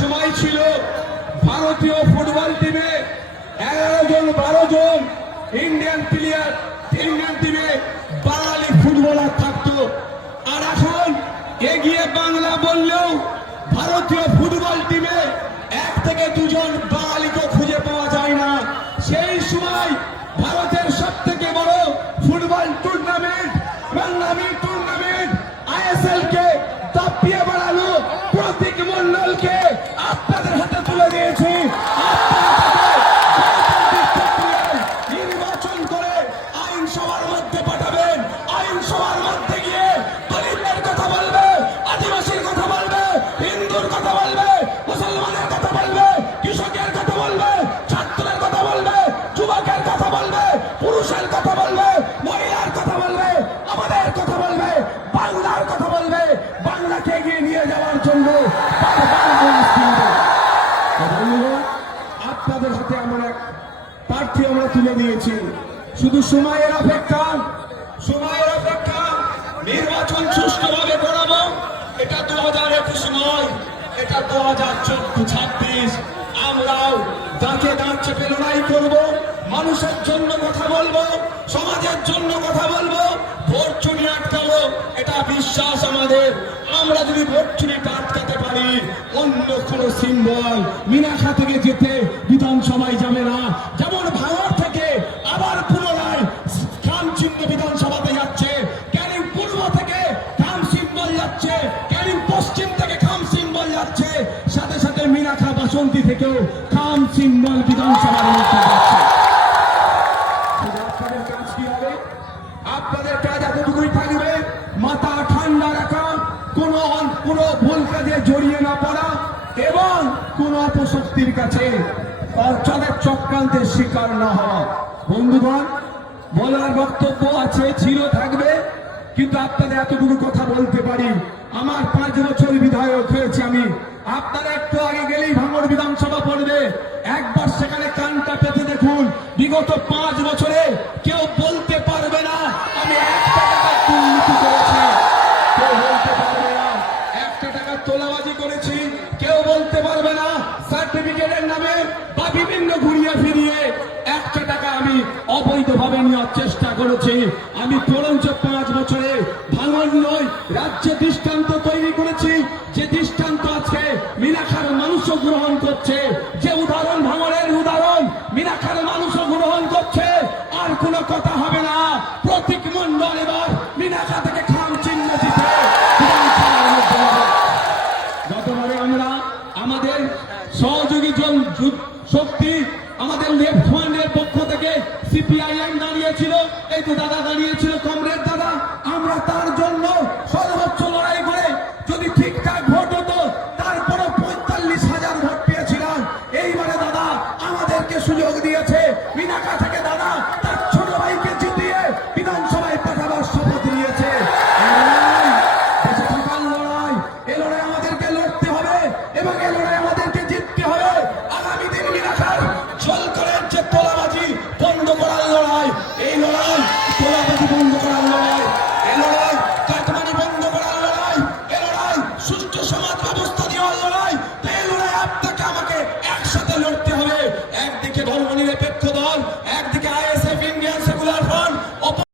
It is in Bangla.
সময় ছিল ভারতীয় ফুটবল টিমে 11 জন 12 জন ইন্ডিয়ান প্লেয়ার, ইন্ডিয়ান টিমে বাঙালি ফুটবলার থাকতো। আর এখন এগিয়ে বাংলা বললেও ভারতীয় ফুটবল টিমে 1 থেকে 2 জন বাঙালিকে খুঁজে পাওয়া যায় না। সেই সময় ভারতের সব থেকে বড় ফুটবল টুর্নামেন্ট, বাংলামি টুর্নামেন্ট ISL কে দাপিয়ে বাড়ালো প্রতীক মন্ডলকে আপনাদের হাতে তুলে দিয়েছি। নির্বাচন করে আইনসভার মধ্যে পাঠাবেন, আইনসভার মধ্যে গিয়ে দলিতের কথা বলবে, আদিবাসীর কথা বলবে, হিন্দুর কথা বলবে, মুসলমানের কথা বলবে, কৃষকের কথা বলবে, ছাত্রের কথা বলবে, যুবকের কথা বলবে, পুরুষের কথা বলবে, মহিলার কথা বলবে, আমাদের কথা বলবে, বাংলার কথা বলবে। বাংলাকে এগিয়ে নিয়ে যাওয়ার জন্য আপনাদের হাতে আমরা প্রার্থী আমরা তুলে দিয়েছি। শুধু সময়ের অপেক্ষা, সময়ের অপেক্ষা। নির্বাচন সুষ্ঠুভাবে করাবো। এটা 2021 নয়, এটা 2024-26। আমরাও দাঁতে দাঁত চেপে লড়াই করবো, মানুষের জন্য কথা বলবো, সমাজের জন্য কথা বলবো, ভোট চুরি আটকাবো। এটা বিশ্বাস আমাদের। আমরা যদি ভোট চুরিটা আটকাতে পারি, অন্য কোন সিম্বল মিনাখা থেকে যেতে বিধানসভায় যাবে না। যেমন ভাঙড় থেকে আবার পুনরায় খাম চিহ্ন বিধানসভাতে যাচ্ছে, ক্যানিং পূর্ব থেকে খাম সিম্বল যাচ্ছে, ক্যানিং পশ্চিম থেকে খাম সিম্বল যাচ্ছে, সাথে সাথে মিনাখা বাসন্তী থেকেও খাম সিম্বল বিধানসভার মধ্যে যাচ্ছে। আপনাদের কাজ কি হবে? আপনাদের কাজ এতটুকুই থাকবে, মাথা ঠান্ডা রাখা, কোন ভুল কাজে জড়িয়ে না পড়া এবং কোন অপশক্তির কাছে চলের চক্রান্তের শিকার না হওয়া। বন্ধুগণ, বলার বক্তব্য আছে, ছিল, থাকবে, কিন্তু আপনাদের এতটুকু কথা বলতে পারি। আমার 5 বছর বিধায়ক হয়েছে আমি। আপনারা একটু আগে গেলেই ভাঙড় বিধানসভা পড়বে, একবার সেখানে কানটা পেতে দেখুন। বিগত 5 বছরে কেউ বলতে পারবে না আমি 1 টাকা দুর্নীতি করেছি, কেউ বলতে পারবে না 1 টাকা তোলাবাজি করেছি, কেউ বলতে পারবে না সার্টিফিকেটের নামে বা বিভিন্ন ঘুরিয়ে ফিরিয়ে 1 টাকা আমি অবৈধভাবে নেওয়ার চেষ্টা করেছি। আমি বরঞ্চ 5 বছরে ভাঙড় নয়, রাজ্যে দৃষ্টান্ত তৈরি করেছি, যে দৃষ্টান্ত আজকে মিনাখার মানুষও গ্রহণ করছে। যে উদাহরণ ভাঙড়ের উদাহরণ মিনাখার মানুষও গ্রহণ করছে। আর কোনো কথা হবে না, প্রতীক মন্ডল এবার মিনাখা থেকে খাম চিহ্ন জিতে গতবারে আমরা আমাদের সহযোগী শক্তি, আমাদের লেফট ফ্রন্টের পক্ষ থেকে CPIM দাঁড়িয়েছিল, এই তো দাদা দাঁড়িয়েছিল, কমরেড দাদা, আমরা তার